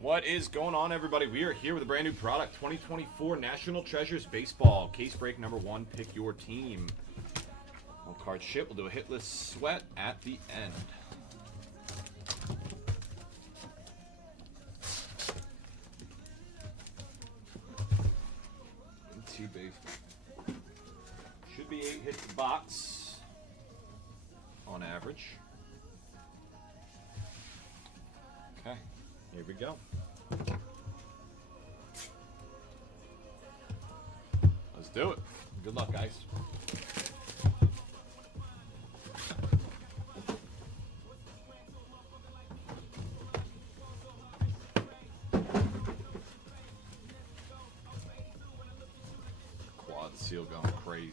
What is going on, everybody? We are here with a brand new product, 2024 National Treasures Baseball. Case break number 1, pick your team. One card ship. We'll do a hitless sweat at the end. Too big. Should be 8 hits a box on average. Okay, here we go. Let's do it. Good luck, guys. Quad seal going crazy.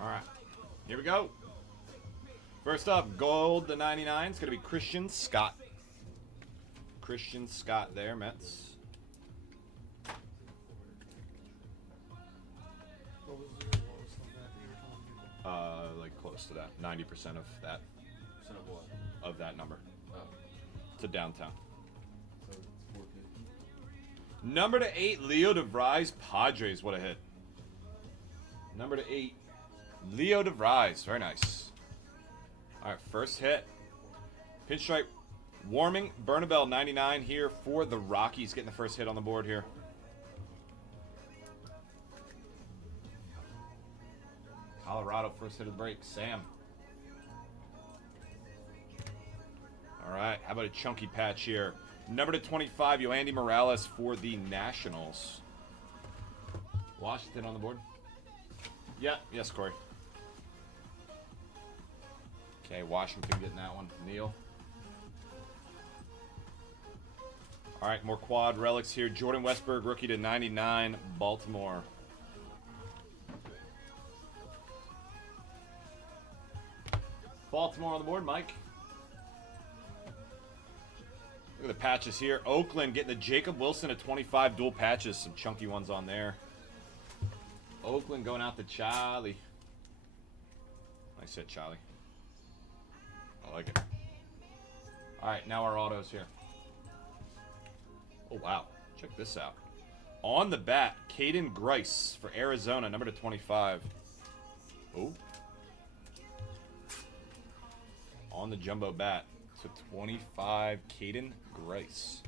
All right, here we go. First up, gold to 99. It's going to be Christian Scott. Christian Scott there, Mets. Like close to that. 90% of that. Percent of what? Of that number. Oh. To downtown. So it's 4K. Number to 8, Leo DeVries, Padres. What a hit. Number to 8, Leo DeVries. Very nice. All right, first hit. Pinstripe Warming Bernabel 99 here for the Rockies. Getting the first hit on the board here. Colorado, first hit of the break. Sam. All right, how about a chunky patch here? Number to 25, Yoandy Morales for the Nationals. Washington on the board. Yeah, yes, Corey. Okay, Washington getting that one. Neil. All right, more quad relics here. Jordan Westburg, rookie to 99, Baltimore. Baltimore on the board, Mike. Look at the patches here. Oakland getting the Jacob Wilson at 25, dual patches. Some chunky ones on there. Oakland going out to Charlie. Nice hit, Charlie. I like it. All right, now our autos here. Oh, wow. Check this out. On the bat, Caden Grice for Arizona, number to 25. Oh. On the jumbo bat to 25, Caden Grice.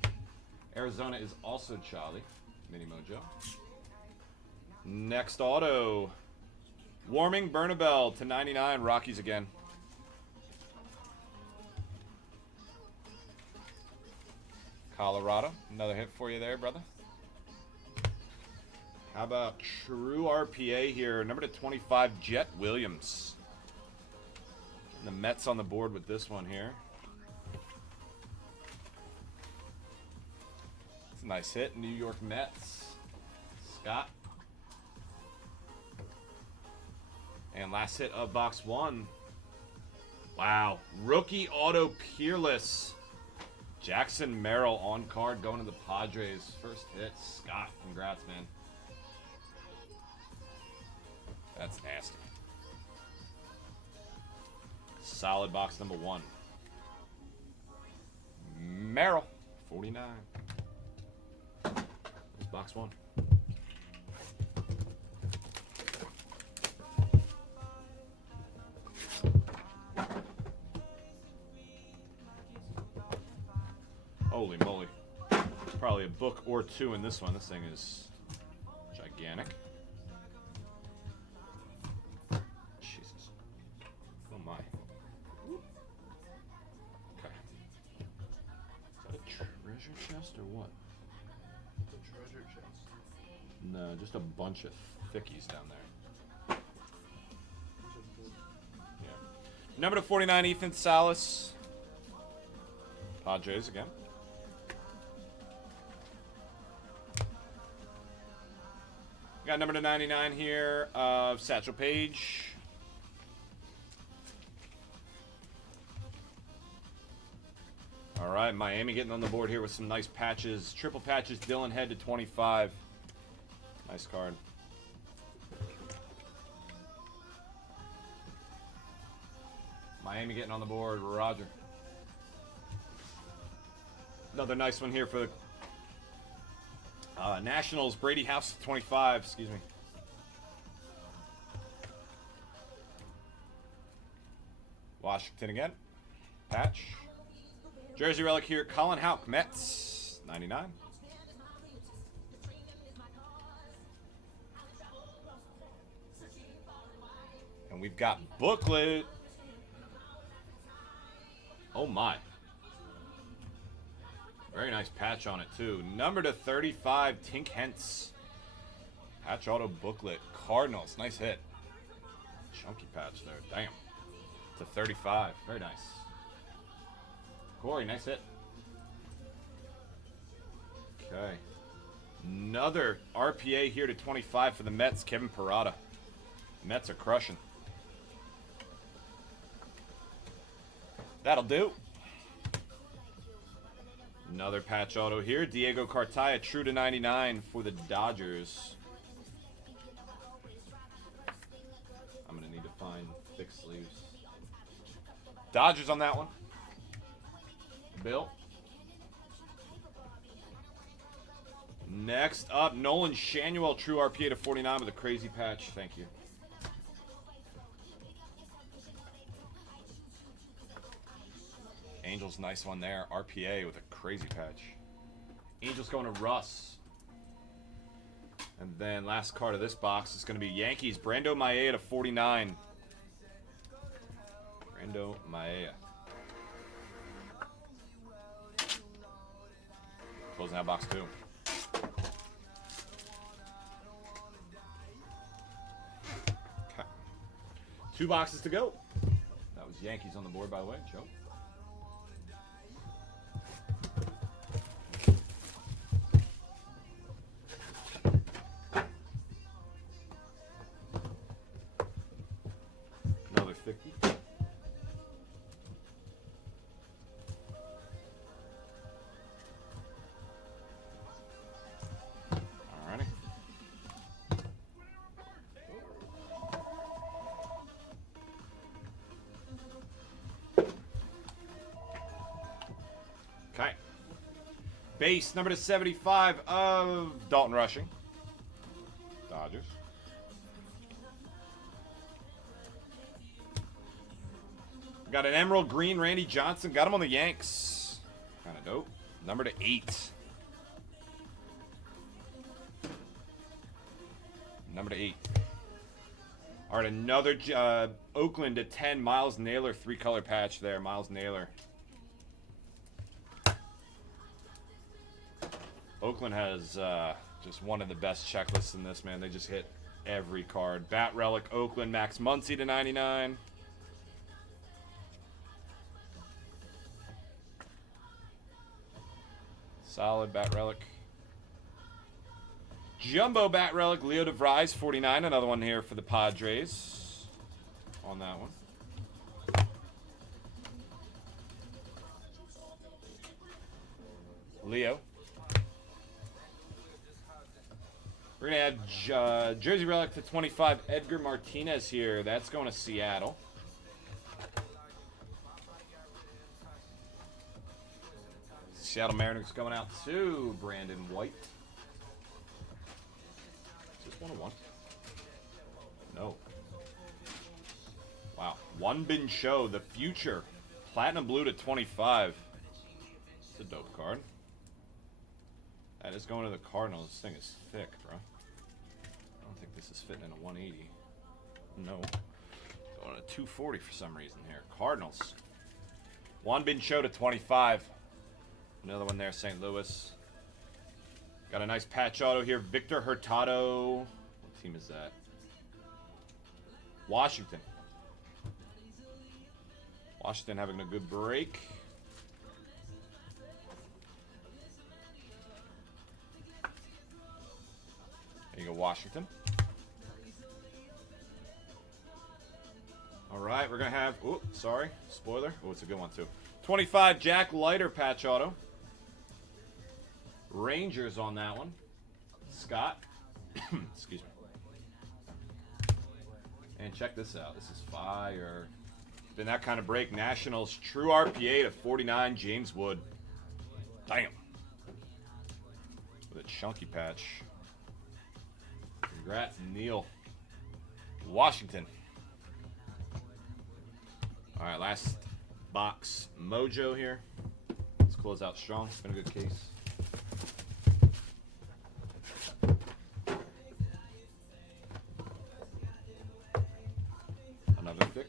Arizona is also Charlie. Mini Mojo. Next auto. Warming Bernabel to 99, Rockies again. Colorado, another hit for you there, brother. How about true RPA here? Number to 25, Jet Williams. And the Mets on the board with this one here. It's a nice hit, New York Mets. Scott. And last hit of box 1. Wow, rookie auto Peerless. Jackson Merrill on card going to the Padres. First hit, Scott. Congrats, man. That's nasty. Solid box number 1. Merrill, 49. That's box 1. Holy moly. Probably a book or 2 in this one. This thing is gigantic. Jesus. Oh my. Okay. Is that a treasure chest or what? It's a treasure chest. No, just a bunch of thickies down there. Yeah. Number to 49, Ethan Salas. Padres again. Got number to 99 here of Satchel Paige. All right, Miami getting on the board here with some nice patches. Triple patches, Dylan Head to 25. Nice card. Miami getting on the board. Roger. Another nice one here for the Nationals. Brady House 25. Excuse me. Washington again. Patch. Jersey relic here. Colin Houck. Mets. 99. And we've got booklet. Oh my. Very nice patch on it too. Number to 35, Tink Hentz. Patch auto booklet. Cardinals. Nice hit. Chunky patch there. Damn. To 35. Very nice. Corey, nice hit. Okay. Another RPA here to 25 for the Mets. Kevin Parada. Mets are crushing. That'll do. Another patch auto here. Diego Cartaya, true to 99 for the Dodgers. I'm going to need to find thick sleeves. Dodgers on that one. Bill. Next up, Nolan Shanuel, true RPA to 49 with a crazy patch. Thank you. Angels, nice one there. RPA with a crazy patch. Angels going to Russ. And then last card of this box is going to be Yankees. Brando Maea to 49. Brando Maea. Closing out box 2. Okay. 2 boxes to go. That was Yankees on the board, by the way. Joe. Another 50. Alrighty. Okay. Base number to 75 of Dalton Rushing. Dodgers. Got an emerald green Randy Johnson. Got him on the Yanks. Kind of dope. Number to 8. Number to 8. All right, another Oakland to 10. Miles Naylor, 3-color patch there. Miles Naylor. Oakland has just one of the best checklists in this, man. They just hit every card. Bat Relic, Oakland, Max Muncy to 99. Solid Bat Relic. Jumbo Bat Relic, Leo DeVries, 49. Another one here for the Padres on that one. Leo. We're going to add Jersey Relic to 25. Edgar Martinez here. That's going to Seattle. Seattle Mariners coming out to Brandon White. Is this 101? No. Wow. One Bin Show, the future. Platinum Blue to 25. It's a dope card. That is going to the Cardinals. This thing is thick, bro. I don't think this is fitting in a 180. No. Going to 240 for some reason here. Cardinals. Juan Bin Show to 25. Another one there, St. Louis. Got a nice patch auto here. Victor Hurtado. What team is that? Washington. Washington having a good break. There you go, Washington. All right, we're going to have, oh, sorry, spoiler. Oh, it's a good one, too. 25, Jack Leiter patch auto. Rangers on that one. Scott. Excuse me. And check this out. This is fire. been that kind of break. Nationals, true RPA to 49, James Wood. Damn. With a chunky patch. Congrats, Neil. Washington. All right, last box mojo here. Let's close out strong. It's been a good case. Another thick.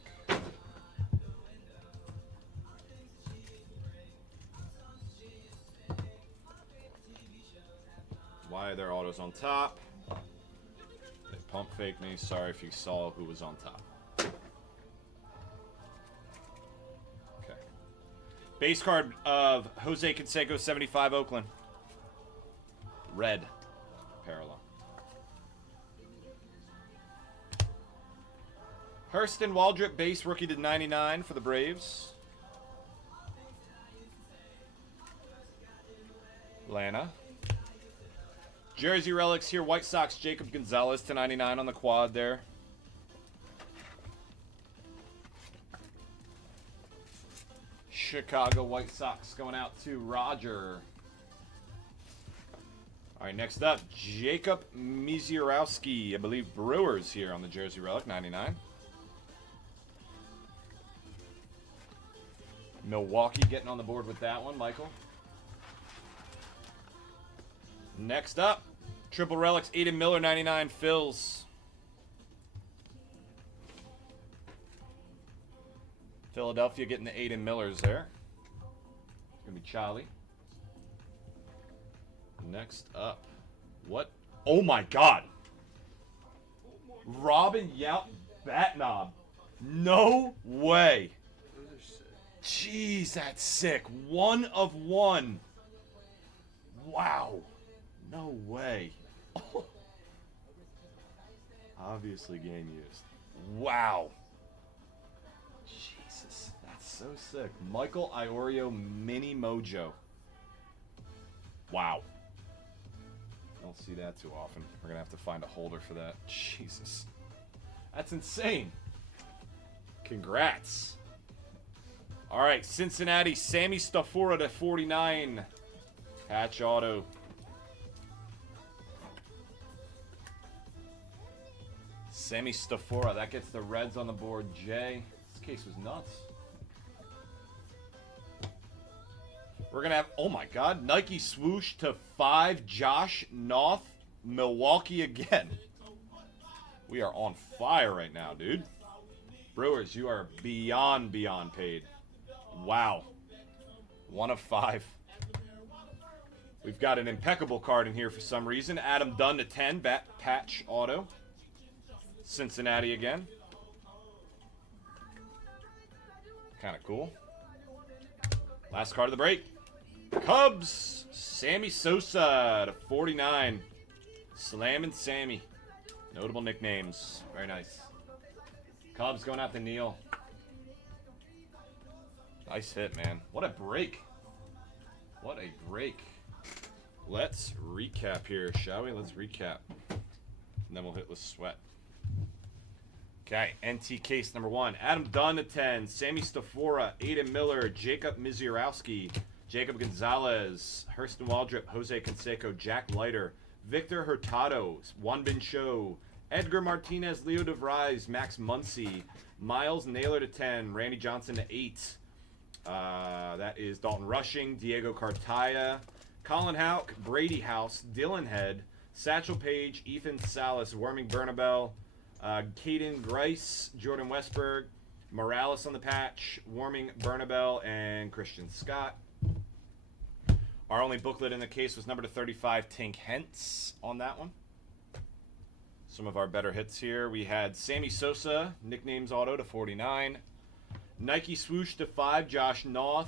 Why are there autos on top? They pump fake me. Sorry if you saw who was on top. Okay. Base card of Jose Canseco, 75 Oakland. Red. Parallel. Hurston Waldrip, base rookie to 99 for the Braves. Lana. Jersey relics here. White Sox, Jacob Gonzalez to 99 on the quad there. Chicago White Sox going out to Roger. All right, next up, Jacob Misiorowski. I believe Brewers here on the Jersey relic, 99. Milwaukee getting on the board with that one, Michael. Next up, Triple Relics, Aiden Miller, 99, Phils. Philadelphia getting the Aiden Millers there. It's going to be Charlie. Next up, what? Oh my God. Robin Yount bat knob. No way. Those are sick. Jeez, that's sick. 1 of 1. Wow. No way. Obviously game used. Wow. Jesus, that's so sick. Michael Iorio Mini Mojo. Wow. Don't see that too often. We're going to have to find a holder for that. Jesus. That's insane. Congrats. All right, Cincinnati, Sammy Stafora to 49. Patch auto. Sammy Stafora, that gets the Reds on the board. Jay, this case was nuts. We're going to have, oh my God, Nike swoosh to 5, Josh Noth, Milwaukee again. We are on fire right now, dude. Brewers, you are beyond paid. Wow. 1 of 5. We've got an impeccable card in here for some reason. Adam Dunn to 10, patch auto. Cincinnati again. Kind of cool. Last card of the break. Cubs, Sammy Sosa to 49. Slammin' Sammy. Notable nicknames. Very nice. Cubs going out to Neil. Nice hit, man. What a break. What a break. Let's recap here, shall we? Let's recap. And then we'll hit with sweat. Okay, NT case number 1. Adam Dunn to 10. Sammy Stafora, Aiden Miller, Jacob Misiorowski, Jacob Gonzalez, Hurston Waldrip, Jose Canseco, Jack Leiter, Victor Hurtado, Wanbin Cho, Edgar Martinez, Leo DeVries, Max Muncy, Miles Naylor to 10, Randy Johnson to 8. That is Dalton Rushing, Diego Cartaya, Colin Houck, Brady House, Dylan Head, Satchel Paige, Ethan Salas, Worming Bernabel, Caden Grice, Jordan Westberg, Morales on the patch, Worming Bernabel, and Christian Scott. Our only booklet in the case was number to 35, Tink Hentz on that one. Some of our better hits here. We had Sammy Sosa, nicknames auto to 49. Nike swoosh to 5, Josh Noth,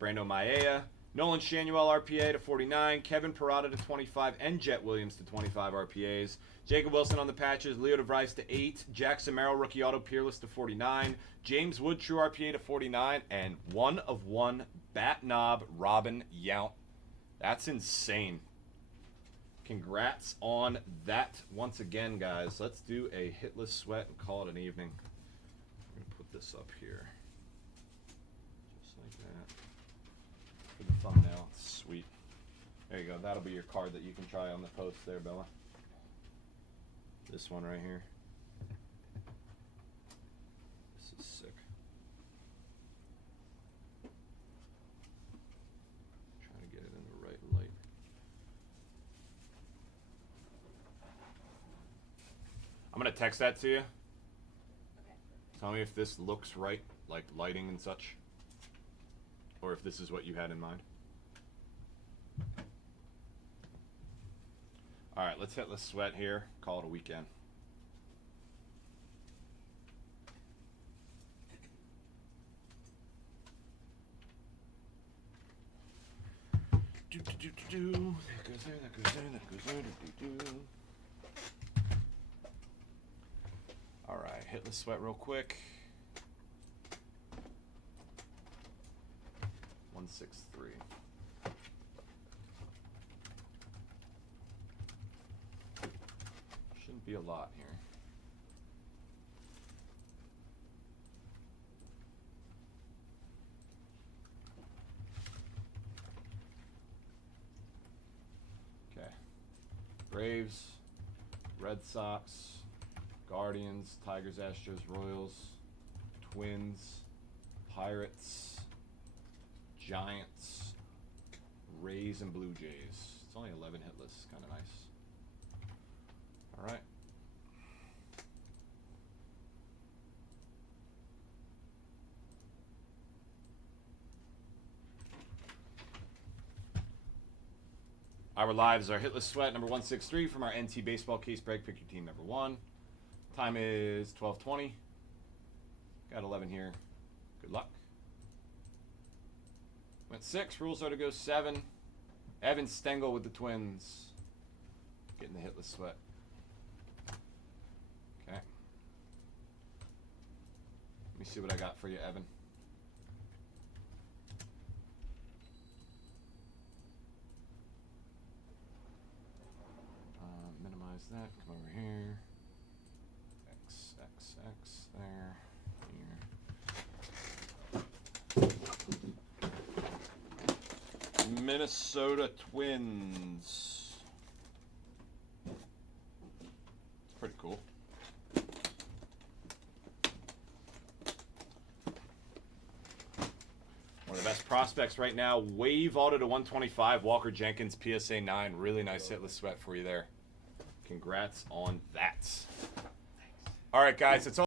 Brando Maea, Nolan Shanuel RPA to 49, Kevin Parada to 25, and Jet Williams to 25 RPAs. Jacob Wilson on the patches, Leo DeVries to 8, Jack Samaro rookie auto Peerless to 49, James Wood true RPA to 49, and 1 of 1 bat knob Robin Yount. That's insane. Congrats on that once again, guys. Let's do a hitless sweat and call it an evening. I'm going to put this this up here. Just like that. For the thumbnail. Sweet. There you go. That'll be your card that you can try on the post there, Bella. This one right here. This is sick. Trying to get it in the right light. I'm going to text that to you. Okay. Tell me if this looks right, like lighting and such. Or if this is what you had in mind. All right, let's hit the sweat here. Call it a weekend. Do, do, do, do, do. That goes there, that goes there, that goes there. Do, do, do. All right, hit the sweat real quick. 163. Shouldn't be a lot here. Okay. Braves, Red Sox, Guardians, Tigers, Astros, Royals, Twins, Pirates, Giants, Rays, and Blue Jays. It's only 11 hitless. Kind of nice. All right. Our lives are hitless sweat number 163 from our NT baseball case break. Pick your team number 1. Time is 12:20. Got 11 here. Good luck. Went 6. Rules are to go 7. Evan Stengel with the Twins. Getting the hitless sweat. Okay. Let me see what I got for you, Evan. Minimize that. Come over here. X, there. Here. Minnesota Twins. It's pretty cool. One of the best prospects right now. Wave auto to 125. Walker Jenkins, PSA 9. Really nice hitless sweat for you there. Congrats on that. All right, guys. It's all